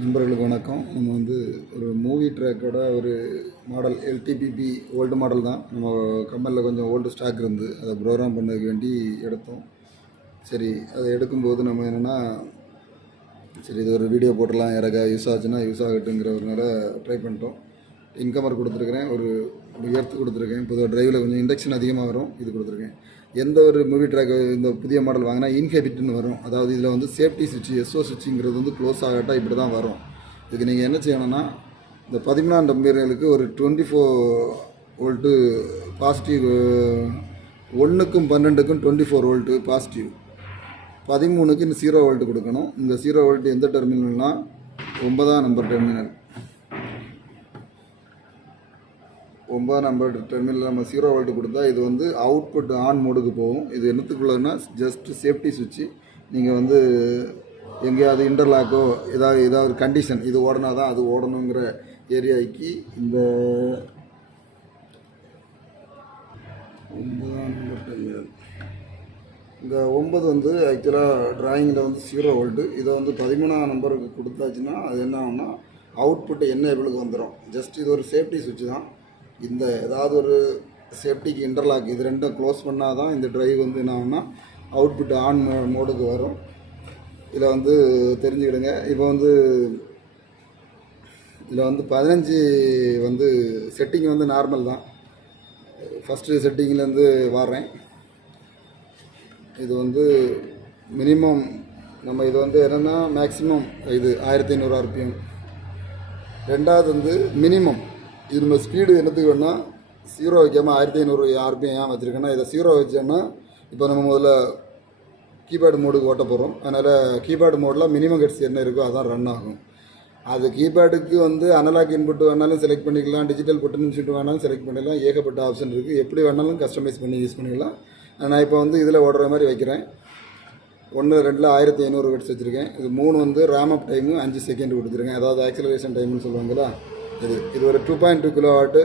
நண்பர்களுக்கு வணக்கம். நம்ம வந்து ஒரு மூவி ட்ராக்கோட ஒரு மாடல் எல்டிபிபி ஓல்டு மாடல் தான். நம்ம கம்பெனியில் கொஞ்சம் ஓல்டு ஸ்டாக் இருந்து அதை ப்ரோக்ராம் பண்ணதுக்கு வேண்டி எடுத்தோம். சரி, அதை எடுக்கும்போது நம்ம என்னென்னா, சரி இது ஒரு வீடியோ போட்டுடலாம், யாராவது யூஸ் ஆச்சுன்னா யூஸ் ஆகட்டுங்கிறதுனால ட்ரை பண்ணிட்டோம். இன்கமர் கொடுத்துருக்குறேன், ஒரு எர்த்து கொடுத்துருக்கேன். பொதுவாக டிரைவில் கொஞ்சம் இண்டக்ஷன் அதிகமாக வரும், இது கொடுத்துருக்கேன். எந்த ஒரு மூவி ட்ராக் இந்த புதிய மாடல் வாங்கினா இன்ஹெபிட்னு வரும். அதாவது இதில் வந்து சேஃப்டி சுவிட்ச் எஸ்ஓ சுவிட்சுங்கிறது வந்து க்ளோஸ் ஆகட்டா இப்படி தான் வரும். இதுக்கு நீங்கள் என்ன செய்யணும்னா, இந்த 13ஆம் நம்பர்களுக்கு ஒரு 24 வோல்ட்டு பாசிட்டிவ், 1க்கும் 12க்கும் 24 வோல்ட்டு பாசிட்டிவ், 13க்கு இந்த 0 வோல்ட்டு கொடுக்கணும். இந்த 0 வோல்ட்டு எந்த டெர்மினல்னால் 9ஆம் நம்பர் டெர்மினல். 9 நம்பர் டெர்மினல் நம்ம 0 வோல்ட்டு கொடுத்தா இது வந்து அவுட்புட் ஆன் மோடுக்கு போகும். இது என்னத்துக்குள்ளன்னா ஜஸ்ட்டு சேஃப்டி சுவிட்சு. நீங்கள் வந்து எங்கேயாவது இன்டர்லாக்கோ ஏதாவது ஒரு கண்டிஷன் இது ஓடனா தான் அது ஓடணுங்கிற ஏரியாவுக்கு இந்த 9ஆம் நம்பர் டெர்மினல். இந்த 9 வந்து ஆக்சுவலாக டிராயிங்கில் வந்து 0 வோல்ட்டு. இதை வந்து 13ஆம் நம்பருக்கு கொடுத்தாச்சுன்னா அது என்ன ஆகும்னா அவுட்புட்டு என்னேபிளுக்கு வந்துடும். ஜஸ்ட் இது ஒரு சேஃப்டி சுவிட்சு தான். இந்த ஏதாவது ஒரு சேஃப்டிக்கு இன்டர்லாக் இது ரெண்டும் க்ளோஸ் பண்ணால் தான் இந்த ட்ரைவ் வந்து என்ன ஆகும்னா அவுட்புட் ஆன் மோடுக்கு வரும். இதில் வந்து தெரிஞ்சுக்கிடுங்க. இப்போ வந்து இதில் வந்து 15 வந்து செட்டிங் வந்து நார்மல் தான். ஃபஸ்ட்டு செட்டிங்லேருந்து வர்றேன். இது வந்து மினிமம் நம்ம இது வந்து என்னென்னா மேக்ஸிமம் இது 1500 ஆர்பிஎம். ரெண்டாவது வந்து மினிமம் இது நம்ம ஸ்பீடு என்னத்துக்கு வேணால் 0 வைக்காமல் 1500 ஆர்பிஎம் ஏன் வச்சுருக்கேன்னா, இதை 0 வச்சோன்னா இப்போ நம்ம முதல்ல கீபேடு மோடுக்கு ஓட்ட போகிறோம். அதனால் கீபேடு மோடில் மினிமம் கட்ஸ் என்ன இருக்கோ அதான் ரன் ஆகும். அது கீபேடுக்கு வந்து அனலாக் இன்புட் வேணாலும் செலக்ட் பண்ணிக்கலாம், டிஜிட்டல் பட்டன் இன்ஸ்டியூட் வேணாலும் செலக்ட் பண்ணிக்கலாம். ஏகப்பட்ட ஆப்ஷன் இருக்குது, எப்படி வேணாலும் கஸ்டமைஸ் பண்ணி யூஸ் பண்ணிக்கலாம். நான் இப்போ வந்து இதில் ஓடுற மாதிரி வைக்கிறேன். 1, 2ல் 1500 கட்ஸ் வச்சுருக்கேன். இது 3 வந்து ரேம் அப் டைமு 5 செகண்ட் கொடுத்துருக்கேன். அதாவது ஆக்சிலரேஷன் டைம்னு சொல்லுவாங்களா, இது ஒரு 2.2 கிலோவாட்டு,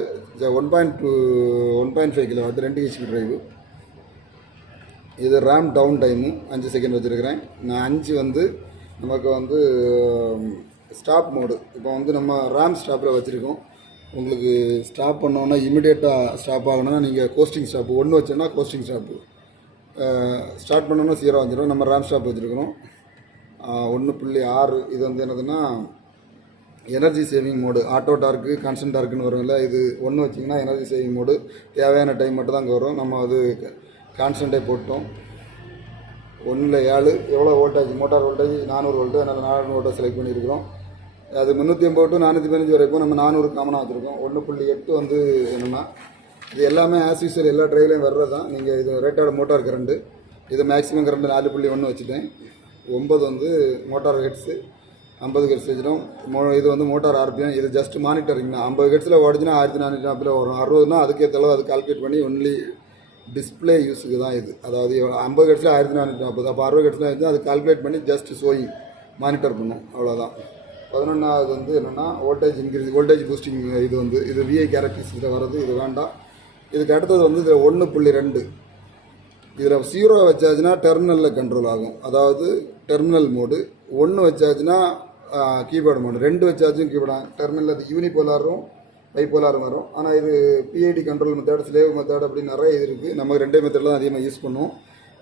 1.5 கிலோவாட்டு 2 ஹெச்பி ட்ரைவு. இது ரேம் டவுன் டைமு 5 செகண்ட் வச்சுருக்கிறேன். நான் 5 வந்து நமக்கு வந்து ஸ்டாப் மோடு. இப்போ வந்து நம்ம ரேம் ஸ்டாப்பில் வச்சுருக்கோம். உங்களுக்கு ஸ்டாப் பண்ணோன்னா இமிடியேட்டாக ஸ்டாப் ஆகணும்னா நீங்கள் கோஸ்டிங் ஸ்டாப்பு 1 வச்சோன்னா கோஸ்டிங் ஸ்டாப்பு, ஸ்டார்ட் பண்ணோன்னா 0 வந்துடும். நம்ம ரேம் ஸ்டாப் வச்சுருக்கிறோம் 1.6. இது வந்து என்னதுன்னா energy saving mode. Auto torque constant டார்க்குன்னு வரும்ல, இது 1 வச்சிங்கன்னா எனர்ஜி சேவிங் மோடு. தேவையான டைம் மட்டும் தான் அங்கே வரும். நம்ம அது கான்ஸ்டன்ட்டே போட்டோம். 1ல் 7 எவ்வளோ வோல்டேஜ், மோட்டார் வோல்டேஜ் 400 வோல்ட்டு. அதனால் 400 வோல்ட்டை செலக்ட் பண்ணியிருக்கிறோம். அது 380 to 415 வரைக்கும் நம்ம 400 காமனாக வச்சுருக்கோம். 1.8 வந்து என்னென்னா இது எல்லாமே ஆஸ் யூஸ்வல் எல்லா ட்ரைவ்லையும் வர்றது தான். நீங்கள் இது ரேட்டோட மோட்டார் கரண்ட்டு, இது மேக்ஸிமம் கரண்ட்டு 4.1 வச்சுட்டேன். 9 வந்து மோட்டார் ஹெட்ஸு 50 ஹெட்ஸ் வச்சிடும். இது வந்து மோட்டார் ஆர்பிஎம். இது ஜஸ்ட் மானிட்டரிங் தான். 50 ஹெட்ஸில் ஓடிச்சுன்னா 1440 வரும். 60னா அதுக்கேற்றளவு அது கால்குலேட் பண்ணி ஒன்லி டிஸ்பிளே யூஸுக்கு தான் இது. அதாவது 50 ஹெட்ஸில் 1440, அப்போ 60 ஹெட்ஸில் வந்து அது கால்குலேட் பண்ணி ஜஸ்ட் ஷோயிங் மானிட்டர் பண்ணும், அவ்வளோதான். 11வது வந்து என்னென்னா வோல்டேஜ் இன்க்ரீஸ், வோல்டேஜ் பூஸ்டிங். இது வந்து இது விஐ கேரக்டரிஸ்டிக்ஸில் வர்றது, இது வேண்டாம். இதுக்கு அடுத்தது வந்து இதில் 1.2. இதில் 0 வச்சாச்சுன்னா டெர்மினலில் கண்ட்ரோல் ஆகும், அதாவது டெர்மினல் மோடு. 1 வச்சாச்சுன்னா கீபோர்டு மோடு. 2 வச்சாச்சும் கீபோர்டு. டெர்மினல் அது யூனிபோலாரும் பைபோலாரும் வரும். ஆனால் இது PID control method, slave method அப்படின்னு நிறைய இது இருக்குது. நம்ம 2 மெத்தடில் தான் அதிகமாக யூஸ் பண்ணுவோம்.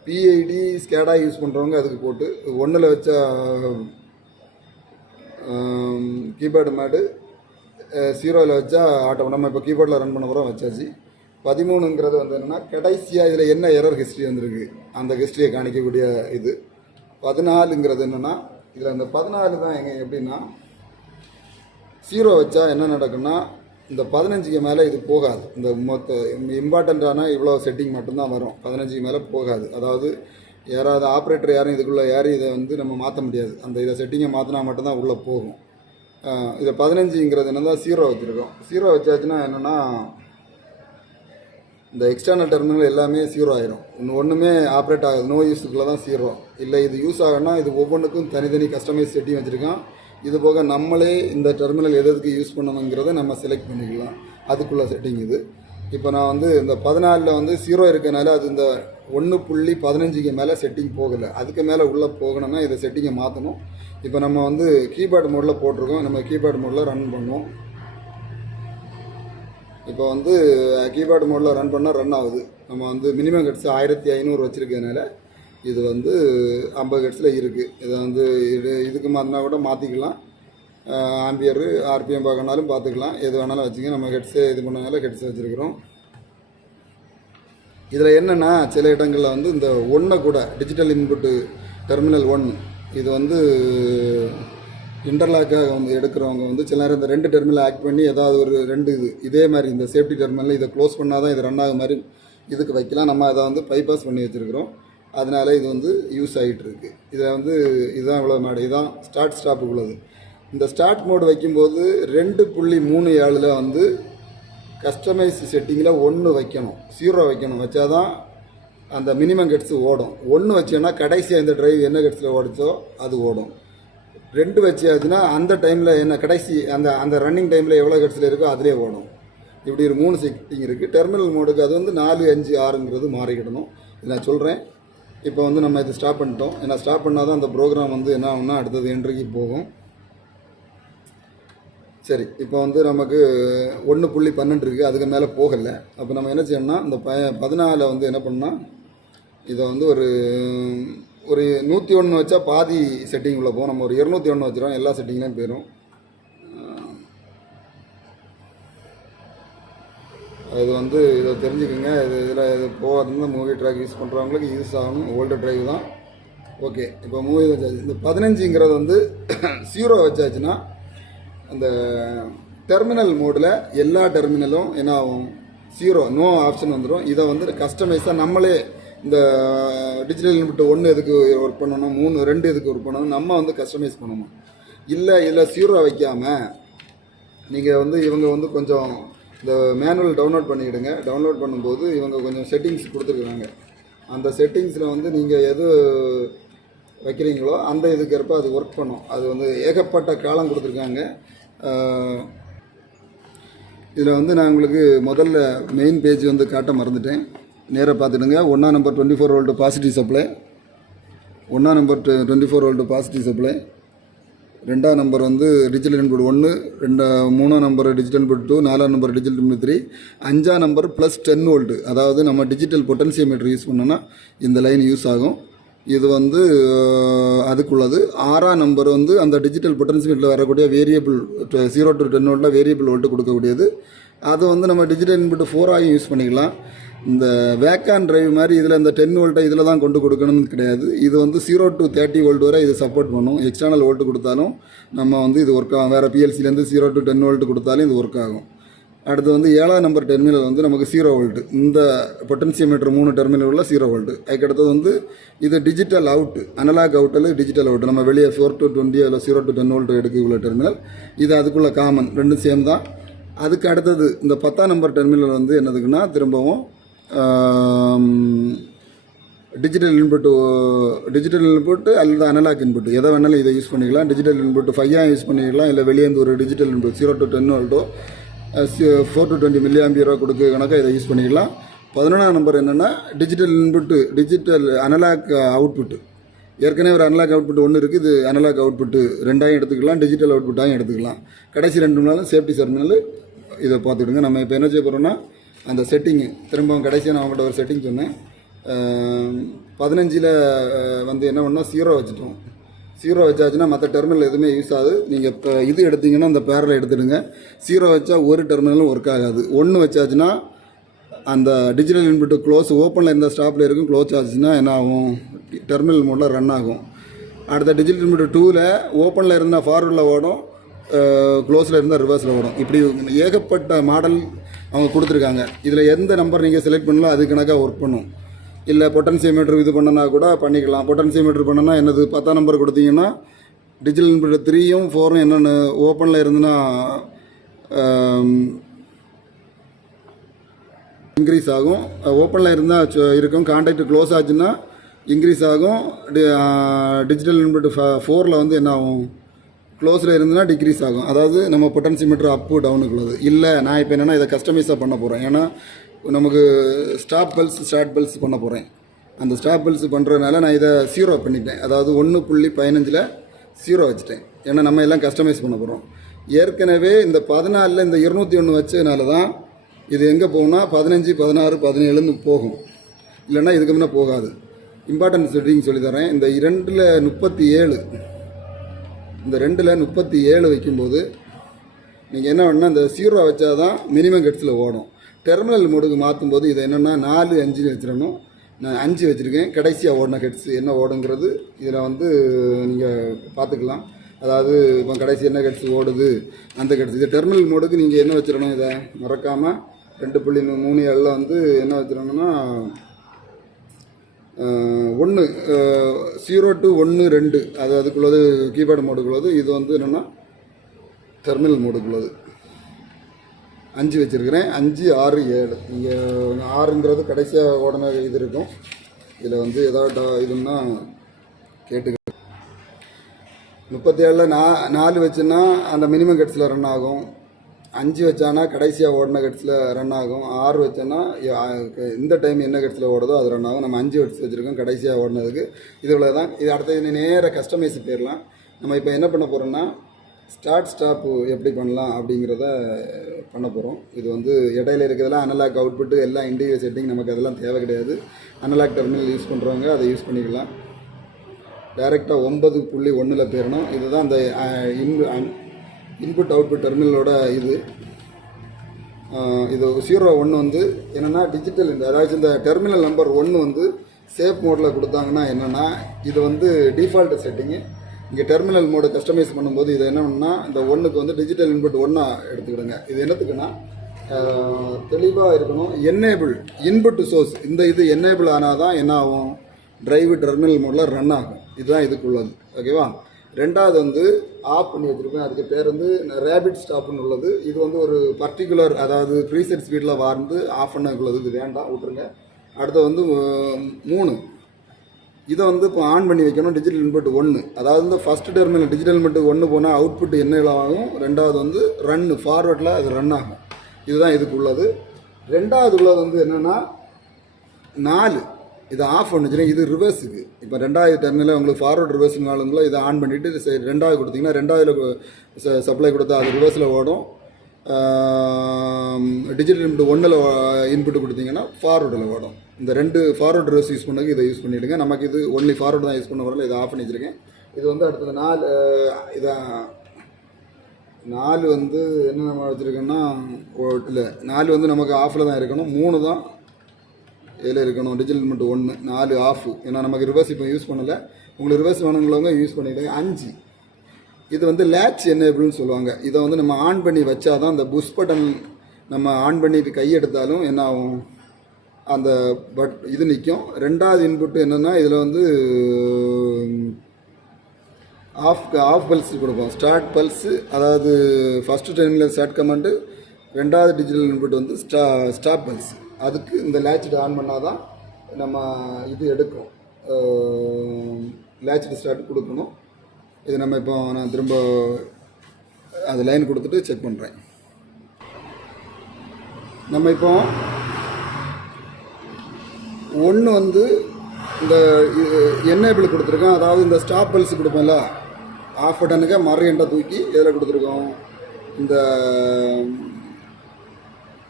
பிஐடி ஸ்கேடா யூஸ் பண்ணுறவங்க அதுக்கு போட்டு 1ல் வச்சா கீபோர்டு மேடு, 0ல் வச்சா ஆட்டோ. நம்ம இப்போ கீபோர்டில் ரன் பண்ண போகிறோம், வச்சாச்சு. 13ங்கிறது வந்து என்னென்னா கடைசியாக இதில் என்ன எரர் ஹிஸ்ட்ரி வந்துருக்கு அந்த ஹிஸ்ட்ரியை காணிக்கக்கூடிய இது. 14ங்கிறது என்னென்னா இதில் அந்த 14 தான் எங்கே எப்படின்னா 0 வச்சா என்ன நடக்குன்னா இந்த 15க்கு மேலே இது போகாது. இந்த மொத்த இம்பார்ட்டண்ட்டான இவ்வளோ செட்டிங் மட்டும்தான் வரும், 15க்கு மேலே போகாது. அதாவது யாராவது ஆப்ரேட்டர் யாரும் இதுக்குள்ளே யாரும் இதை வந்து நம்ம மாற்ற முடியாது. அந்த இதை செட்டிங்கை மாற்றினா மட்டும்தான் உள்ளே போகும். இதை 15ங்கிறது என்னென்னா 0 வச்சுருக்கோம். 0 வச்சாச்சுன்னா என்னென்னா இந்த எக்ஸ்டர்னல் டெர்மினல் எல்லாமே 0 ஆயிரும். ஒன்றுமே ஆப்ரேட் ஆகாது, நோ யூஸுக்குள்ளே தான் 0. இல்லை இது யூஸ் ஆகணும்னா இது ஒவ்வொன்றுக்கும் தனித்தனி கஸ்டமைஸ் செட்டிங் வச்சுருக்கான். இது போக நம்மளே இந்த டெர்மினல் எதுக்கு யூஸ் பண்ணணுங்கிறத நம்ம செலக்ட் பண்ணிக்கலாம், அதுக்குள்ளே செட்டிங் இது. இப்போ நான் வந்து இந்த 14 வந்து 0 இருக்கனால அது இந்த 1.15க்கு மேலே செட்டிங் போகலை. அதுக்கு மேலே உள்ளே போகணும்னா இதை செட்டிங்கை மாற்றணும். இப்போ நம்ம வந்து கீபேட் மோடில் போட்டிருக்கோம். நம்ம கீபேட் மோடில் ரன் பண்ணுவோம். இப்போ வந்து கீபேட் மோடில் ரன் பண்ணால் ரன் ஆகுது. நம்ம வந்து மினிமம் ஹெர்ட்ஸ் 1500 வச்சுருக்கிறதுனால இது வந்து 50 ஹெர்ட்ஸில் இருக்குது. இதை வந்து இதுக்கு மாற்றினா கூட மாற்றிக்கலாம். ஆம்பியரு ஆர்பிஎம் பார்க்கணாலும் பார்த்துக்கலாம். எது வேணாலும் வச்சுங்க. நம்ம ஹெட்ஸு இது பண்ணனால ஹெட்ஸு வச்சுருக்கிறோம். இதில் என்னென்னா சில இடங்களில் வந்து இந்த ஒன்றை கூட டிஜிட்டல் இன்புட்டு டெர்மினல் 1 இது வந்து இன்டர்லாக்காக வந்து எடுக்கிறவங்க வந்து சில நேரம் இந்த 2 டெர்மினல் ஆக்ட் பண்ணி ஏதாவது ஒரு 2 இதே மாதிரி இந்த சேஃப்டி டெர்மினல் இதை க்ளோஸ் பண்ணால் தான் இது ரன் ஆகும் மாதிரி இதுக்கு வைக்கலாம். நம்ம அதை வந்து பைபாஸ் பண்ணி வச்சுருக்கிறோம். அதனால் இது வந்து யூஸ் ஆகிட்டு இருக்குது. இதை வந்து இதுதான் இவ்வளோ மாடு. இதுதான் ஸ்டார்ட் ஸ்டாப்புக்கு உள்ளது. இந்த ஸ்டார்ட் மோடு வைக்கும்போது 2.37 வந்து கஸ்டமைஸ் செட்டிங்கில் 1 வைக்கணும், 0 வைக்கணும். வச்சா தான் அந்த மினிமம் ஹெர்ட்ஸ் ஓடும். 1 வச்சோன்னா கடைசியாக இந்த டிரைவ் என்ன ஹெர்ட்ஸில் ஓடிச்சோ அது ஓடும். 2 வச்சாச்சுன்னா அந்த டைமில் என்ன கடைசி அந்த ரன்னிங் டைமில் எவ்வளோ ஹெர்ட்ஸில் இருக்கோ அதிலே ஓடும். இப்படி ஒரு 3 செட்டிங் இருக்குது. டெர்மினல் மோடுக்கு அது வந்து 4, 5, 6ங்கிறது மாறிக்கிடணும். இது நான் சொல்கிறேன். இப்போ வந்து நம்ம இது ஸ்டாப் பண்ணிட்டோம். ஏன்னா ஸ்டாப் பண்ணால் தான் அந்த ப்ரோக்ராம் வந்து என்ன ஆகும்னா அடுத்தது என்ட்ரிக்கு போகும். சரி, இப்போ வந்து நமக்கு 1.12 இருக்குது. அதுக்கு மேலே போகலை. அப்போ நம்ம என்ன செய்யணும்னா இந்த 14 வந்து என்ன பண்ணால் இதை வந்து ஒரு 101 வச்சா பாதி செட்டிங் உள்ள போகும். நம்ம ஒரு 201 வச்சுருவோம். எல்லா செட்டிங்லேயும் போயிடும். அது வந்து இதை தெரிஞ்சுக்கோங்க. இதில் போகாதுன்னு மூவி ட்ராக் யூஸ் பண்ணுறவங்களுக்கு யூஸ் ஆகணும். ஓல்டு ட்ரைவ் தான். ஓகே, இப்போ மூவி வச்சாச்சு. இந்த 15ங்கிறது வந்து 0 வச்சாச்சுன்னா அந்த டெர்மினல் மோடில் எல்லா டெர்மினலும் என்ன ஆகும், 0 நோ ஆப்ஷன் வந்துடும். இதை வந்து கஸ்டமைஸாக நம்மளே இந்த டிஜிட்டல் இன்புட் 1 எதுக்கு ஒர்க் பண்ணணும், 2 எதுக்கு ஒர்க் பண்ணணும், நம்ம வந்து கஸ்டமைஸ் பண்ணணும். இல்லை இதில் 0 வைக்காமல் நீங்கள் வந்து இவங்க வந்து கொஞ்சம் இந்த மேனுவல் டவுன்லோட் பண்ணிக்கிடுங்க. டவுன்லோட் பண்ணும்போது இவங்க கொஞ்சம் செட்டிங்ஸ் கொடுத்துருக்குறாங்க. அந்த செட்டிங்ஸில் வந்து நீங்கள் எது வைக்கிறீங்களோ அந்த இதுக்கேற்ப அது ஒர்க் பண்ணும். அது வந்து ஏகப்பட்ட காலம் கொடுத்துருக்காங்க. இதில் வந்து நான் உங்களுக்கு முதல்ல மெயின் பேஜ் வந்து காட்ட மறந்துட்டேன். நேராக பார்த்துடுங்க. 1ஆம் நம்பர் 24 வோல்ட் பாசிட்டிவ் சப்ளை, 1ஆம் நம்பர் 24 வோல்ட் பாசிட்டிவ் சப்ளை, 2ஆம் நம்பர் வந்து டிஜிட்டல் இன்புட் 1, 3ஆம் நம்பர் டிஜிட்டல் இன்புட் 2, 4ஆம் நம்பர் டிஜிட்டல் இன்புட் 3, 5ஆம் நம்பர் ப்ளஸ் 10 வோல்ட். அதாவது நம்ம டிஜிட்டல் பொட்டன்சியோமீட்டர் யூஸ் பண்ணோன்னா இந்த லைன் யூஸ் ஆகும். இது வந்து அதுக்குள்ளது. 6ஆம் நம்பர் வந்து அந்த டிஜிட்டல் பொட்டன்சியோமீட்டரில் வரக்கூடிய வேரியபிள் 0 to 10 வோல்ட்டில் வேரியபிள் வோல்ட்டு கொடுக்கக்கூடியது. அது வந்து நம்ம டிஜிட்டல் இன்புட் 4 யூஸ் பண்ணிக்கலாம். இந்த வேக்கான் டிரைவ் மாதிரி இதில் இந்த 10 வோல்ட்டை இதில் தான் கொண்டு கொடுக்கணும்னு கிடையாது. இது வந்து 0 to 30 வோல்ட் வரை இது சப்போர்ட் பண்ணும். எக்ஸ்டர்னல் வோல்ட்டு கொடுத்தாலும் நம்ம வந்து இது ஒர்க் ஆகும். வேறு பிஎல்சிலேருந்து 0 to 10 வோல்ட் கொடுத்தாலும் இது ஒர்க் ஆகும். அடுத்து வந்து 7ஆம் நம்பர் டெர்மினல் வந்து நமக்கு 0 வோல்ட்டு. இந்த பொட்டன்சியோமீட்டர் 3 டெர்மினல் உள்ள 0 வோல்ட்டு. அதுக்கடுத்தது வந்து இது டிஜிட்டல் அவுட், அனலாக் அவுட்டில் டிஜிட்டல் அவுட். நம்ம வெளியே 4 to 20 அதில் 0 to 10 வோல்ட் எடுக்கக்குள்ள டெர்மினல். இது அதுக்குள்ளே காமன், ரெண்டும் சேம் தான். அதுக்கு அடுத்தது இந்த 10ஆம் நம்பர் டெர்மினல் வந்து என்னதுக்குன்னா திரும்பவும் டிஜிட்டல் இன்புட்டு அல்லது அனலாக் இன்புட் எதை வேணாலும் இதை யூஸ் பண்ணிக்கலாம். டிஜிட்டல் இன்புட் 5 யூஸ் பண்ணிக்கலாம். இல்லை வெளியே இருந்து ஒரு டிஜிட்டல் இன்புட் 0 to 10 வோல்ட்டோ 4 to 20 மில்லி ஆம்பியரோ கொடுக்க கணக்காக இதை யூஸ் பண்ணிக்கலாம். 11ஆம் நம்பர் என்னென்னா digital input, digital analog output. ஏற்கனவே ஒரு அனலாக் அவுட்புட் 1 இருக்குது. இது அனலாக் அவுட்புட்டு 2 எடுத்துக்கலாம், டிஜிட்டல் அவுட்புட்டாகவும் எடுத்துக்கலாம். கடைசி 2 நாளும் சேஃப்டி டெர்மினல் இதை பார்த்துக்கிடுங்க. நம்ம இப்போ என்ன செய்ய போகிறோம்னா அந்த செட்டிங்கு திரும்பவும் கடைசியாக நான் அவங்கள்ட்ட ஒரு செட்டிங் சொன்னேன். 15ல் வந்து என்ன பண்ணால் 0 வச்சுட்டோம். 0 வச்சாச்சுன்னா மற்ற டெர்மினல் எதுவுமே யூஸ் ஆகுது. நீங்கள் இப்போ இது எடுத்திங்கன்னா அந்த பேரில் எடுத்துடுங்க. 0 வச்சா ஒரு டெர்மினலும் ஒர்க் ஆகாது. 1 வச்சாச்சுன்னா அந்த டிஜிட்டல் இன்புட்டு க்ளோஸ், ஓப்பனில் இருந்தால் ஸ்டாப்பில் இருக்கும். க்ளோஸ் ஆச்சுன்னா என்ன ஆகும், டெர்மினல் மோடில் ரன் ஆகும். அடுத்த டிஜிட்டல் இன்புட்டு 2ல் ஓப்பனில் இருந்தால் ஃபார்வர்டில் ஓடும், க்ளோஸில் இருந்தால் ரிவர்ஸில் ஓடும். இப்படி ஏகப்பட்ட மாடல் அவங்க கொடுத்துருக்காங்க. இதில் எந்த நம்பர் நீங்கள் செலக்ட் பண்ணலாம் அது கணக்காக ஒர்க் பண்ணும். இல்லை பொட்டன்சியோமீட்டர் இது பண்ணனா கூட பண்ணிக்கலாம். பொட்டன்சியோமீட்டர் பண்ணனா என்னது 10ஆம் நம்பர் கொடுத்தீங்கன்னா டிஜிட்டல் இன்புட் 3யும் 4ம் என்னென்னு ஓப்பனில் இருந்துன்னா இன்க்ரீஸ் ஆகும். ஓப்பனில் இருந்தால் இருக்கும். கான்டாக்ட் க்ளோஸ் ஆச்சுன்னா இன்க்ரீஸ் ஆகும். டிஜிட்டல் இன்புட் 4ல் வந்து என்ன ஆகும், க்ளோஸில் இருந்ததுன்னா டிக்ரீஸ் ஆகும். அதாவது நம்ம பொட்டன்சிமீட்டர் அப்பு டவுனுக்குள்ளது. இல்லை நான் இப்போ என்னென்னா இதை கஸ்டமைஸாக பண்ண போகிறேன். ஏன்னா நமக்கு ஸ்டாப் பல்ஸ் ஸ்டார்ட் பல்ஸ் பண்ண போகிறேன். அந்த ஸ்டாப் பல்ஸ் பண்ணுறதுனால நான் இதை 0 பண்ணிட்டேன். அதாவது 1.15 0 வச்சுட்டேன். ஏன்னா நம்ம எல்லாம் கஸ்டமைஸ் பண்ண போகிறோம். ஏற்கனவே இந்த 14 இந்த 201 வச்சதுனால தான் இது எங்கே போகும்னா 15, 16, 17ன்னு போகும். இல்லைன்னா இதுக்கு முன்னே போகாது. இம்பார்ட்டன்ஸ் செட்டிங் சொல்லித்தரேன். இந்த 2ல் 37 வைக்கும்போது நீங்கள் என்ன பண்ணால் இந்த 0 வச்சா தான் மினிமம் ஹெட்ஸில் ஓடும். டெர்மினல் மோடுக்கு மாற்றும்போது இதை என்னென்னா 4, 5 வச்சிடணும். நான் 5 வச்சுருக்கேன். கடைசியாக ஓடின ஹெட்ஸ் என்ன ஓடுங்கிறது இதில் வந்து நீங்கள் பார்த்துக்கலாம். அதாவது இப்போ கடைசி என்ன ஹெட்ஸ் ஓடுது அந்த ஹெட்ஸ். இது டெர்மினல் மோடுக்கு நீங்கள் என்ன வச்சிடணும், இதை மறக்காமல் 2.37 வந்து என்ன வச்சிடணும்னா 1 0 to 1 2 அது அதுக்குள்ளது கீபோர்டு மோடுக்குள்ளது. இது வந்து என்னென்னா டெர்மினல் மோடுக்குள்ளது 5 வச்சுருக்கிறேன். 5, 6, 7. நீங்கள் 6ங்கிறது கடைசியாக ஓடன இது இருக்கும். இதில் வந்து ஏதாவது இதுன்னா கேட்டுக்க. 37ல் 4 வச்சுன்னா அந்த மினிமம் ஹெட்ஸில் ரன் ஆகும். 5 வச்சானா கடைசியாக ஓடின ஹெட்ஸில் ரன் ஆகும். 6 வச்சோன்னா இந்த டைம் என்ன ஹெட்ஸில் ஓடுதோ அது ரன் ஆகும். நம்ம 5 ஹெட்ஸ் வச்சுருக்கோம் கடைசியாக ஓடினதுக்கு. இது தான். இது அடுத்தது நேராக கஸ்டமைஸ் போயிடலாம். நம்ம இப்போ என்ன பண்ண போகிறோம்னா ஸ்டார்ட் ஸ்டாப்பு எப்படி பண்ணலாம் அப்படிங்கிறத பண்ண போகிறோம். இது வந்து இடையில இருக்கிறதெல்லாம் அனலாக் அவுட்புட்டு எல்லாம் இண்டிவிஜுவல் செட்டிங், நமக்கு அதெல்லாம் தேவை கிடையாது. அனலாக் டெர்மினல் யூஸ் பண்ணுறவங்க அதை யூஸ் பண்ணிக்கலாம். டைரெக்டாக 9.1 போயிடணும். இதுதான் அந்த இன்புட் அவுட்புட் டெர்மினலோட இது 0, 1 வந்து என்னென்னா டிஜிட்டல். அதாவது இந்த டெர்மினல் நம்பர் 1 வந்து சேஃப் மோடில் கொடுத்தாங்கன்னா என்னென்னா இது வந்து டிஃபால்ட் செட்டிங்கு. இங்கே டெர்மினல் மோடு கஸ்டமைஸ் பண்ணும்போது இது என்ன பண்ணால் இந்த 1க்கு வந்து டிஜிட்டல் இன்புட் 1 எடுத்துக்கிடுங்க. இது என்னத்துக்குன்னா தெளிவாக இருக்கணும். என்னேபிள் இன்புட் சோர்ஸ் இது என்னேபிள் ஆனால் தான் என்ன ஆகும், டிரைவ் டெர்மினல் மோடில் ரன் ஆகும். இதுதான் இதுக்குள்ளது. ஓகேவா. ரெண்டாவது வந்து ஆஃப் பண்ணி வச்சுருப்பேன். அதுக்கு பேர் வந்து ரேபிட் ஸ்டாப்னு உள்ளது. இது வந்து ஒரு பர்டிகுலர் அதாவது ப்ரீசெட் ஸ்பீடில் வார்ந்து ஆஃப் பண்ணக்குள்ளது. இது வேண்டாம், விட்டுருங்க. அடுத்து வந்து 3 இதை வந்து இப்போ ஆன் பண்ணி வைக்கணும். Digital input 1. அதாவது இந்த ஃபஸ்ட்டு டெர்மினல் டிஜிட்டல் இன்புட் 1 போனால் அவுட்புட் என்ன ஆகும். ரெண்டாவது வந்து ரன்னு ஃபார்வர்டில் அது ரன் ஆகும். இதுதான் இதுக்கு உள்ளது. ரெண்டாவது உள்ளது வந்து என்னென்னா 4 இதை ஆஃப் பண்ணிச்சுன்னா இது ரிவர்ஸுக்கு. இப்போ 2வது டெர்மினலில் உங்களுக்கு ஃபார்வர்டு ரிவர்ஸ்னாலுங்களோ இதை ஆன் பண்ணிவிட்டு 2வது கொடுத்தீங்கன்னா 2வது சப்ளை கொடுத்தா அது ரிவர்ஸில் ஓடும். டிஜிட்டல் இன்புட் 1ல் இன்புட் கொடுத்தீங்கன்னா ஃபார்வர்டில் ஓடும். இந்த 2 ஃபார்வர்டு ரிவர்ஸ் யூஸ் பண்ணதுக்கு இதை யூஸ் பண்ணிவிடுங்க. நமக்கு இது ஒன்லி ஃபார்வர்டு தான் யூஸ் பண்ண வரல. இதை ஆஃப் பண்ணி வச்சுருக்கேன். இது வந்து அடுத்தது 4 இதான் 4 வந்து என்ன நம்ம வச்சுருக்கோன்னா இல்லை 4 வந்து நமக்கு ஆஃபில் தான் இருக்கணும். 3 தான் இதில் இருக்கணும். Digital input 1 4 off. ஏன்னா நமக்கு ரிவர்ஸ் இப்போ யூஸ் பண்ணலை. உங்களுக்கு ரிவர்ஸ் வேணுங்களவங்க யூஸ் பண்ணிவிடுங்க. 5 இது வந்து லேட்ச் என்னேபிள்னு சொல்லுவாங்க. இதை வந்து நம்ம ஆன் பண்ணி வச்சா தான் இந்த புஷ் பட்டன் நம்ம ஆன் பண்ணிட்டு கையெடுத்தாலும் என்ன ஆகும், அந்த இது நிற்கும். ரெண்டாவது இன்புட்டு என்னென்னா இதில் வந்து ஆஃப் பல்ஸ் கொடுப்போம். ஸ்டார்ட் பல்ஸு அதாவது ஃபஸ்ட்டு டைமில் ஸ்டார்ட் கமாண்டு. ரெண்டாவது டிஜிட்டல் இன்புட் வந்து ஸ்டாப் பல்ஸ். அதுக்கு இந்த லேட்ச் ஆன் பண்ணால் தான் நம்ம இது எடுக்கும். லேட்ச் ஸ்டார்ட் கொடுக்கணும். இது நம்ம இப்போ நான் திரும்ப அது லைன் கொடுத்துட்டு செக் பண்ணுறேன். நம்ம இப்போ 1 வந்து இந்த என்னேபிள் கொடுத்துருக்கோம். அதாவது இந்த ஸ்டாப் பல்ஸ் கொடுப்போம்ல ஆஃப் பட்டனுக்கு மறையண்டை தூக்கி எதில் கொடுத்துருக்கோம், இந்த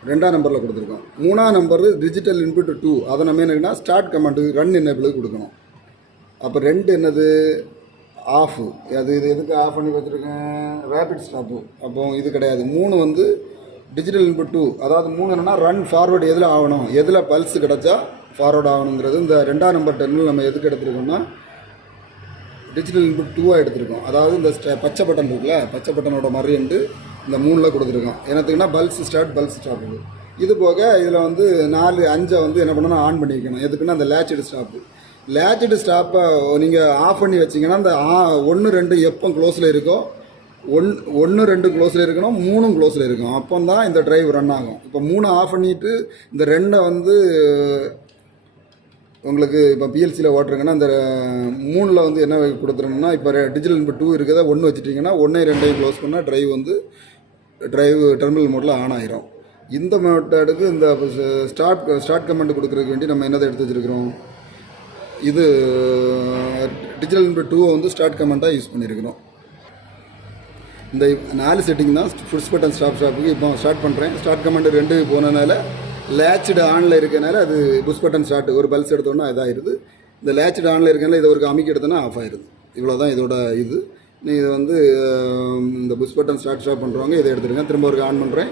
2ஆம் நம்பரில் கொடுத்துருக்கோம். 3ஆம் நம்பர் டிஜிட்டல் இன்புட் 2 அதை நம்ம என்னன்னா ஸ்டார்ட் கமாண்டு ரன் என்னேபிளுக்கு கொடுக்கணும். அப்போ 2 என்னது ஆஃப். இது எதுக்கு ஆஃப் பண்ணி வச்சுருக்கேன், ரேபிட் ஸ்டாப்பு. அப்போ இது கிடையாது. 3 வந்து டிஜிட்டல் இன்புட் 2 அதாவது 3 என்னென்னா ரன் ஃபார்வர்டு எதில் ஆகணும், எதில் பல்ஸ் கிடச்சா ஃபார்வர்டு ஆகணுங்கிறது. இந்த 2ஆம் நம்பர் டெர்மினல் நம்ம எதுக்கு எடுத்துருக்கோம்னா டிஜிட்டல் இன்புட் 2 எடுத்துருக்கோம். அதாவது இந்த பச்சை பட்டன் இருக்குல்ல, பச்சை பட்டனோட மறையண்டு இந்த 3ல் கொடுத்துருக்கோம். என்னத்துக்குன்னா பல்ஸ் ஸ்டார்ட் பல்ஸ் ஸ்டாப். இது போக இதில் வந்து 4, 5 வந்து என்ன பண்ணணும், ஆன் பண்ணி வைக்கணும். எதுக்குன்னா அந்த லேட்சடு ஸ்டாப்பு. லேட்சடு ஸ்டாப்பை நீங்கள் ஆஃப் பண்ணி வச்சிங்கன்னா இந்த 1, 2 எப்போ க்ளோஸில் இருக்கோ 1, 2 க்ளோஸில் இருக்கணும், 3 க்ளோஸில் இருக்கும். அப்போ தான் இந்த டிரைவ் ரன் ஆகும். இப்போ 3 ஆஃப் பண்ணிவிட்டு இந்த 2 வந்து உங்களுக்கு இப்போ பிஎல்சியில் ஓட்டுறீங்கன்னா அந்த 3ல் வந்து என்ன கொடுத்துருங்கன்னா இப்போ டிஜிட்டல் இன்புட் 2 இருக்குதா 1 வச்சுட்டிங்கன்னா 1 2 க்ளோஸ் பண்ணால் டிரைவ் டெர்மினல் மோடில் ஆன் ஆயிரும். இந்த மெத்தடுக்கு இந்த ஸ்டார்ட் கமெண்ட் கொடுக்குறதுக்கு வேண்டி நம்ம என்னதை எடுத்து வச்சுருக்கிறோம், இது டிஜிட்டல் இன்புட் 2 வந்து ஸ்டார்ட் கமெண்ட்டாக யூஸ் பண்ணியிருக்கிறோம். இந்த 4 செட்டிங் தான் புஷ் பட்டன் ஸ்டாப்புக்கு இப்போ ஸ்டார்ட் பண்ணுறேன். ஸ்டார்ட் கமெண்ட் 2 போனதுனால லேட்ச்டு ஆனில் இருக்கனால அது புஷ் பட்டன் ஸ்டார்ட் ஒரு பல்ஸ் எடுத்தோன்னா இதாகிடுது. இந்த லேட்ச்டு ஆனில் இருக்கனால இதை ஒரு அமைக்க எடுத்தோன்னா ஆஃப் ஆயிடுது. இவ்வளோ தான் இதோட இது. நீ இதை வந்து இந்த புஷ் பட்டன் ஸ்டாப் பண்ணுறவங்க இதை எடுத்துருங்க. திரும்ப ஒரு ஆன் பண்ணுறேன்,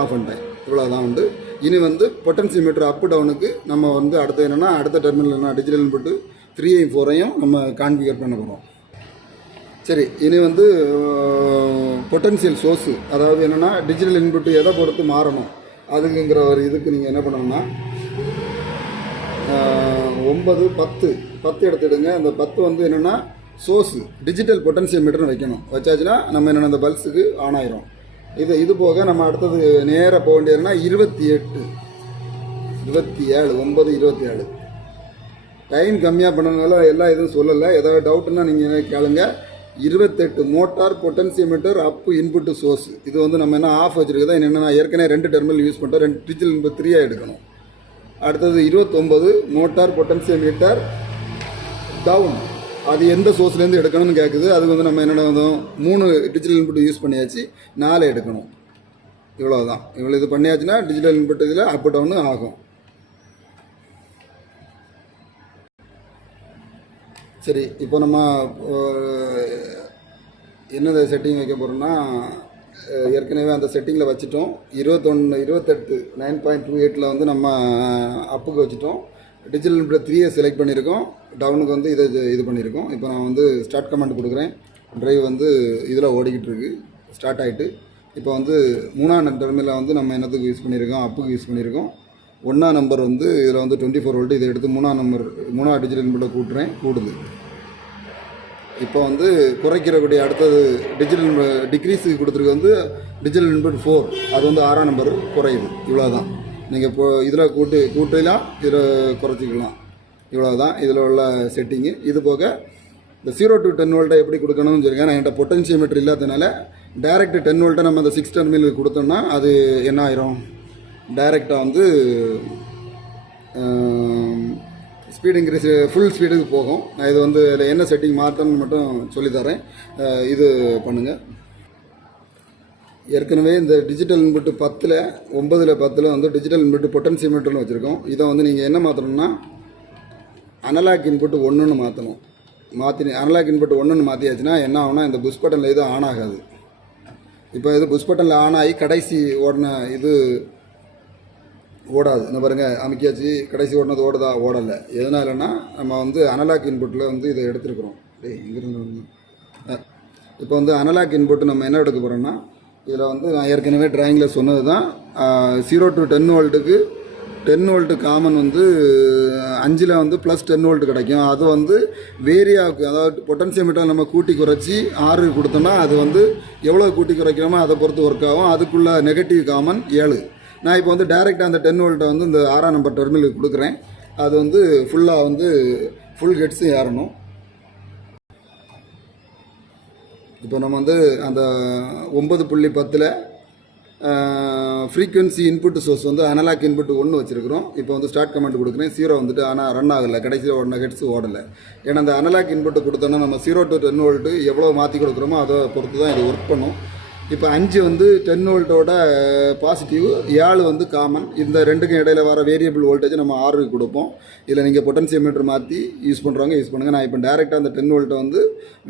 ஆஃப் பண்ணிட்டேன். இவ்வளோ தான் உண்டு. இனி வந்து பொட்டன்சியோமீட்டர் அப் டவுனுக்கு நம்ம வந்து அடுத்து என்னென்னா அடுத்த டெர்மினல் டிஜிட்டல் இன்புட்டு 3ஐயும் 4ஐயும் நம்ம கான்ஃபிகர் பண்ண போகிறோம். சரி, இனி வந்து பொட்டன்சியல் சோர்ஸு, அதாவது என்னென்னா டிஜிட்டல் இன்புட்டு எதை பொறுத்து மாறணும் அதுக்குங்கிற ஒரு இதுக்கு நீங்கள் என்ன பண்ணணும்னா 9 10 எடுத்துடுங்க. அந்த 10 வந்து என்னென்னா சோர்ஸு டிஜிட்டல் பொட்டன்சியோமீட்டர்னு வைக்கணும். வச்சாச்சுன்னா நம்ம என்னென்ன அந்த பல்ஸுக்கு ஆன் ஆயிரும். இது போக நம்ம அடுத்தது நேராக போக வேண்டியதுன்னா 27 9 27 டைம் கம்மியாக பண்ணனால எல்லா எதுவும் சொல்லலை. ஏதாவது டவுட்டுன்னா நீங்கள் கேளுங்க. 28 மோட்டார் பொட்டன்சியோமீட்டர் அப் இன்புட்டு சோர்ஸ். இது வந்து நம்ம என்ன ஆஃப் வச்சுருக்கதா என்னென்னா ஏற்கனவே 2 டெர்மினல் யூஸ் பண்ணிட்டோம். 2 டிஜிட்டல் இன்புட் 3 எடுக்கணும். அடுத்தது 29 மோட்டார் பொட்டன்சியோமீட்டர் டவுன். அது எந்த சோர்ஸ்லேருந்து எடுக்கணும்னு கேட்குது. அது வந்து நம்ம என்னென்ன வந்தோம் 3 டிஜிட்டல் இன்புட் யூஸ் பண்ணியாச்சு, 4 எடுக்கணும். இவ்வளோ தான். இவ்வளோ இது பண்ணியாச்சுன்னா டிஜிட்டல் இன்புட் இதில் அப் டவுனு ஆகும். சரி, இப்போ நம்ம என்னது செட்டிங் வைக்க போகிறோம்னா ஏற்கனவே அந்த செட்டிங்கில் வச்சுட்டோம். 28 9.28 வந்து நம்ம அப்புக்கு வச்சுட்டோம். டிஜிட்டல் இன்புட் 3ஐ செலக்ட் பண்ணியிருக்கோம். டவுனுக்கு வந்து இது பண்ணியிருக்கோம். இப்போ நான் வந்து ஸ்டார்ட் கமெண்ட் கொடுக்குறேன். டிரைவ் வந்து இதில் ஓடிக்கிட்டு இருக்குது, ஸ்டார்ட் ஆகிட்டு. இப்போ வந்து 3ஆம் டெர்மினலில் வந்து நம்ம என்னத்துக்கு யூஸ் பண்ணியிருக்கோம், அப்புக்கு யூஸ் பண்ணியிருக்கோம். 1ஆம் நம்பர் வந்து இதில் வந்து 24 வோல்ட். இதை எடுத்து 3ஆம் டிஜிட்டல் இன்புட்டை கூடுது. இப்போ வந்து குறைக்கிறக்கூடிய அடுத்தது டிஜிட்டல் டிக்ரீஸுக்கு கொடுத்துருக்கு வந்து டிஜிட்டல் இன்புட் 4. அது வந்து 6ஆம் நம்பர் குறையுது. இவ்வளோ தான். நீங்கள் இப்போ இதில் கூட்டலாம், இதில் குறைச்சிக்கலாம். இவ்வளோ தான் இதில் உள்ள செட்டிங்கு. இது போக இந்த 0 to 10 வோல்ட்டை எப்படி கொடுக்கணும்னு சொல்லியிருக்கேன். நான் என்கிட்ட பொட்டன்சியோமீட்டர் இல்லாததுனால டைரெக்ட் 10 வோல்ட்டை நம்ம அந்த 6 டெர்மினலுக்கு கொடுத்தோம்னா அது என்ன ஆயிரும், டைரெக்டாக வந்து ஸ்பீடு இன்க்ரீஸ் ஃபுல் ஸ்பீடுக்கு போகும். நான் இது வந்து இதில் என்ன செட்டிங் மாற்றணும்னு மட்டும் சொல்லித்தரேன். இது பண்ணுங்கள். ஏற்கனவே இந்த டிஜிட்டல் இன்புட்டு 9 வந்து டிஜிட்டல் இன்புட்டு பொட்டன்சியோமீட்டர்னு வச்சுருக்கோம். இதை வந்து நீங்கள் என்ன மாற்றணும்னா அனலாக் இன்புட்டு 1ன்னு மாற்றணும். அனலாக் இன்புட்டு 1ன்னு மாற்றியாச்சுன்னா என்ன ஆகும்னா இந்த புஷ் பட்டனில் இது ஆன் ஆகாது. இப்போ இது புஷ் பட்டனில் ஆன் ஆகி கடைசி ஓடின இது ஓடாது. இந்த பாருங்கள், அமைக்கியாச்சு, கடைசி ஓடினது ஓடலை. எதனாலன்னா நம்ம வந்து அனலாக் இன்புட்டில் வந்து இதை எடுத்துருக்குறோம். இங்கிருந்து இப்போ வந்து அனலாக் இன்புட்டு நம்ம என்ன எடுக்க போகிறோம்னா இதில் வந்து நான் ஏற்கனவே டிராயிங்கில் சொன்னது தான். 0 to 10 வோல்ட்டுக்கு 10 வோல்ட்டு காமன் வந்து 5ல் வந்து ப்ளஸ் 10 வோல்ட் கிடைக்கும். அது வந்து வேரியாவுக்கு, அதாவது பொட்டன்சியோமீட்டர் நம்ம கூட்டி குறைச்சி 6 கொடுத்தோம்னா அது வந்து எவ்வளோ கூட்டி குறைக்கிறோமோ அதை பொறுத்து ஒர்க் ஆகும். அதுக்குள்ள நெகட்டிவ் காமன் 7. நான் இப்போ வந்து டைரெக்டாக அந்த 10 வோல்ட்டை வந்து இந்த 6ஆம் நம்பர் டெர்மினலுக்கு கொடுக்குறேன். அது வந்து ஃபுல்லாக வந்து ஃபுல் ஹெட்ஸு ஏறணும். இப்போ நம்ம வந்து அந்த 9.10 ஃப்ரீக்வன்சி இன்புட் சோர்ஸ் வந்து அனலாக் இன்புட் 1 வச்சுருக்கிறோம். இப்போ வந்து ஸ்டார்ட் கமெண்ட் கொடுக்குறேன். 0 வந்துட்டு ஆனால் ரன் ஆகலை, கடைசியில் ஓடின ஹெட்ஸு ஓடலை. ஏன்னா அந்த அனலாக் இன்புட்டு கொடுத்தோன்னா நம்ம 0 to 10 வோல்ட்டு எவ்வளோ மாற்றி கொடுக்குறோமோ அதை பொறுத்து தான் இது ஒர்க் பண்ணும். இப்போ 5 வந்து 10 வோல்ட்டோட பாசிட்டிவ், 7 வந்து காமன். இந்த ரெண்டுக்கும் இடையில வர வேரியபிள் வோல்டேஜ் நம்ம 6 கொடுப்போம். இதில் நீங்கள் பொட்டன்சியோமீட்டர் மாற்றி யூஸ் பண்ணுறவங்க யூஸ் பண்ணுங்கள். நான் இப்போ டேரெக்டாக அந்த 10 வோல்ட்டை வந்து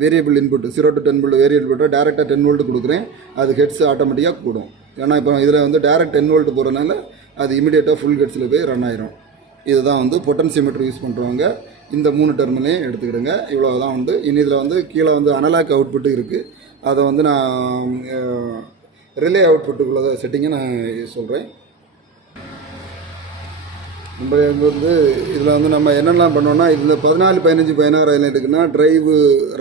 variable input 0 to 10 volt variable இன்புட்டை டேரெக்டாக 10 வோல்ட் கொடுக்குறேன். அது ஹெட்ஸ் ஆட்டோமேட்டிக்காக கூடும். ஏன்னா இப்போ இதில் வந்து டேரெக்ட் 10 வோல்ட் போகிறதுனால அது இமீடியட்டாக ஃபுல் ஹெட்ஸில் போய் ரன் ஆயிரும். இதுதான் வந்து பொட்டன்சியோமீட்டர் யூஸ் பண்ணுறவங்க இந்த 3 டெர்மினலையும் எடுத்துக்கிடுங்க. இவ்வளோ தான் உண்டு. இனி இதில் வந்து கீழே வந்து அனலாக் அவுட்புட்டு இருக்குது. அதை வந்து நான் ரிலே அவுட்புட்டுக்குள்ள செட்டிங்கை நான் சொல்கிறேன். நம்ம வந்து இதில் வந்து நம்ம என்னெல்லாம் பண்ணோன்னா இதில் 14 15 16 எடுக்குன்னா டிரைவு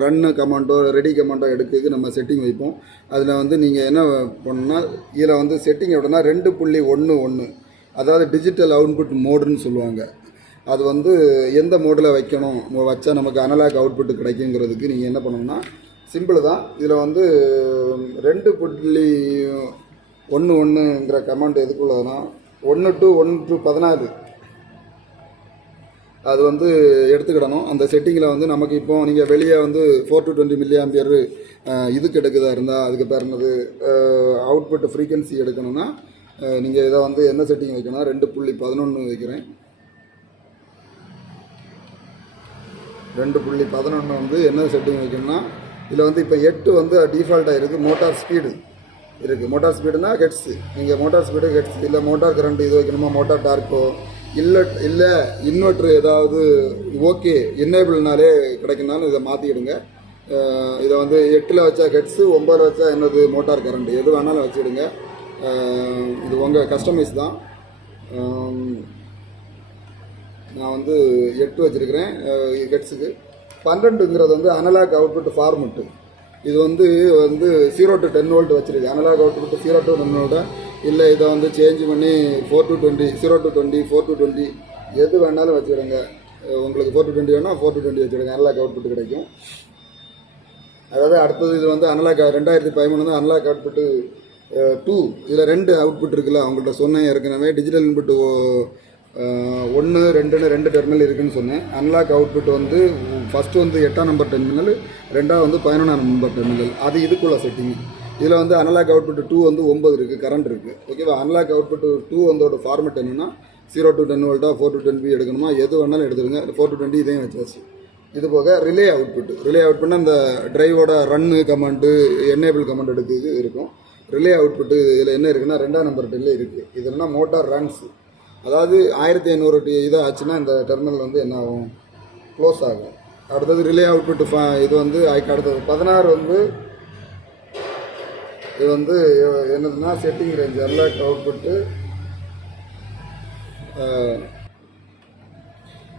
ரன்னு கமாண்டோ ரெடி கமாண்டோ எடுக்கிறதுக்கு நம்ம செட்டிங் வைப்போம். அதில் வந்து நீங்கள் என்ன பண்ணணுன்னா இதில் வந்து செட்டிங் எப்படின்னா 2.11, அதாவது டிஜிட்டல் அவுட்புட் மோடுன்னு சொல்லுவாங்க. அது வந்து எந்த மோடில் வைக்கணும் வச்சா நமக்கு அனலாக் அவுட்புட் கிடைக்குங்கிறதுக்கு நீங்கள் என்ன பண்ணணும்னா சிம்பிள் தான். இதில் வந்து 2.11ங்கிற கமாண்ட் எதுக்குள்ளதுன்னா 1 to 16 அது வந்து எடுத்துக்கிடணும். அந்த செட்டிங்கில் வந்து நமக்கு இப்போ நீங்கள் வெளியே வந்து 4 to 20 மில்லி ஆம்பியர் இதுக்கு எடுக்குதா இருந்தால் அதுக்கு பேர் என்னது அவுட்புட் ஃப்ரீக்வன்சி எடுக்கணும்னா நீங்கள் இதை வந்து என்ன செட்டிங் வைக்கணும் 2.11 வைக்கிறேன். 2.11 வந்து என்ன செட்டிங் வைக்கணும்னா இதில் வந்து இப்போ 8 வந்து டிஃபால்ட்டாக இருக்குது. மோட்டார் ஸ்பீடு இருக்குது. மோட்டார் ஸ்பீடுனா ஹெட்ஸு. நீங்கள் மோட்டார் ஸ்பீடு ஹெட்ஸ் இல்லை மோட்டார் கரண்ட் இது வைக்கணுமா மோட்டார் டார்க்கோ இல்லை இன்வெர்ட்ரு ஏதாவது ஓகே என்னேபிள்னாலே கிடைக்குனாலும் இதை மாற்றிடுங்க. இதை வந்து 8 வச்சா ஹெட்ஸு 9 வச்சா என்னது மோட்டார் கரண்ட் எது வேணாலும் வச்சுடுங்க. இது உங்கள் கஸ்டமைஸ் தான். நான் வந்து 8 வச்சுருக்கிறேன் ஹெட்ஸுக்கு. 12ங்கிறது வந்து அனலாக் அவுட்புட் ஃபார்மெட்டு. இது வந்து 0 to 10 வோல்ட் வச்சுருக்கு. அனலாக் அவுட்புட் 0 to 10 வோல்ட்டை இல்லை இதை வந்து சேஞ்ச் பண்ணி 4 to 20 0 to 20 4 to 20 எது வேணாலும் வச்சுக்கிடுங்க. உங்களுக்கு 4 to 20 வேணால் 4 to 20 வச்சுடுங்க. அனலாக் அவுட்புட் கிடைக்கும். அதாவது அடுத்தது இது வந்து அனலாக் 2013 வந்து அனலாக் அவுட்புட்டு 2. இதில் 2 அவுட்புட் இருக்குல்ல அவங்கள்ட்ட சொன்னேன் ஏற்கனவே. டிஜிட்டல் இன்புட்டு 1 2 டெர்மினல் இருக்குதுன்னு சொன்னேன். அன்லாக் அவுட்புட் வந்து ஃபஸ்ட்டு வந்து 8ஆம் நம்பர் டெர்மினல், 2ஆவது வந்து 11ஆம் நம்பர் டெர்மினல். அது இதுக்குள்ள செட்டிங். இதில் வந்து அனலாக் அவுட்புட் 2 வந்து 9 இருக்குது, கரண்ட் இருக்குது. ஓகேவா. அனலாக் அவுட்புட் 2 வந்தோட ஃபார்மெட் என்னென்னா 0 to 10 வோல்ட்டா 4 to 10 எடுக்கணுமா எது வேணாலும் எடுத்துருங்க. 4 to 20 இதையும் வச்சாச்சு. இது போக ரிலே அவுட்புட்னா இந்த டிரைவோட ரன்னு கமாண்டு என்னேபிள் கமாண்ட் எடுத்து இருக்கும். ரிலே அவுட்புட்டு இதில் என்ன இருக்குன்னா 2ஆம் நம்பர் டெல்லே இருக்குது. இதெல்லாம் மோட்டார் ரன்ஸ். அதாவது 1500 இதாக ஆச்சுன்னா இந்த டெர்மினல் வந்து என்ன ஆகும் க்ளோஸ் ஆகும். அடுத்தது ரிலே அவுட்புட் இது வந்து அடுத்தது 16 வந்து இது வந்து என்னதுன்னா செட்டிங் ரேஞ்ச் அன்லாக் அவுட்புட்டு.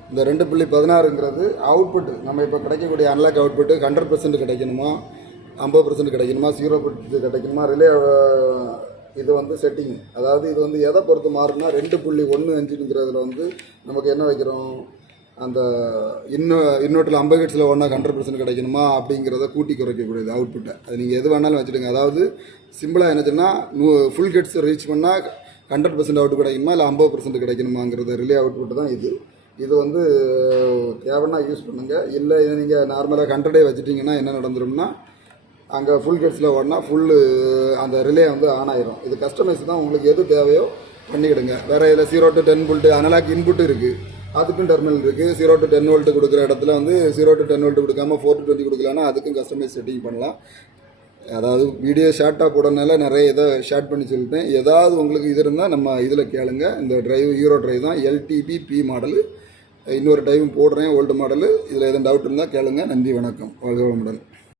இந்த 2.16ங்கிறது அவுட்புட்டு. நம்ம இப்போ கிடைக்கக்கூடிய அன்லாக் அவுட்புட்டு 100% கிடைக்கணுமா 50% கிடைக்கணுமா 0% கிடைக்கணுமா ரிலே இது வந்து செட்டிங். அதாவது இது வந்து எதை பொறுத்து மாறுனா 2.15ங்கிறதுல வந்து நமக்கு என்ன வைக்கிறோம் அந்த இன்னொட்டில் 50 ஹெர்ட்ஸில் ஒன்றா 100% கிடைக்கணுமா அப்படிங்கிறத கூட்டி குறைக்கக்கூடியது அவுட்புட்டை. அது நீங்கள் எது வேணாலும் வச்சுடுங்க. அதாவது சிம்பிளாக என்னச்சுன்னா ஃபுல் ஹெர்ட்ஸ் ரீச் பண்ணால் 100% அவுட் கிடைக்கணுமா இல்லை 50% கிடைக்கணுமாங்கிறது ரிலே அவுட்புட்டு தான் இது. இது வந்து தேவைன்னா யூஸ் பண்ணுங்கள். இல்லை இதை நீங்கள் நார்மலாக 100 வச்சுட்டிங்கன்னா என்ன நடந்துரும்னா அங்கே ஃபுல் ஹெர்ட்ஸில் ஓடனா ஃபுல்லு அந்த ரிலே வந்து ஆன் ஆயிரும். இது கஸ்டமைஸ் தான். உங்களுக்கு எது தேவையோ பண்ணிக்கிடுங்க. வேறு இதில் 0 to 10 வோல்ட் அனலாக் இன்புட்டு இருக்குது. அதுக்கும் டெர்மினல் இருக்குது. 0 to 10 வோல்ட் கொடுக்குற இடத்துல வந்து 0 to 10 வோல்ட் கொடுக்காம 4 to 20 கொடுக்கலான்னா அதுக்கும் கஸ்டமைஸ் செட்டிங் பண்ணலாம். அதாவது வீடியோ ஷார்ட்டாக போடனால நிறைய இதை ஷார்ட் பண்ணி சொல்லிட்டேன். ஏதாவது உங்களுக்கு இது இருந்தால் நம்ம இதில் கேளுங்க. இந்த டிரைவ் ஹீரோ டிரைவ் தான் LTP P மாடலு. இன்னொரு டைம் போடுறேன் ஓல்டு மாடலு. இதில் எதுவும் டவுட் இருந்தால் கேளுங்க. நன்றி, வணக்கம், வாழ்க வளமுடன்.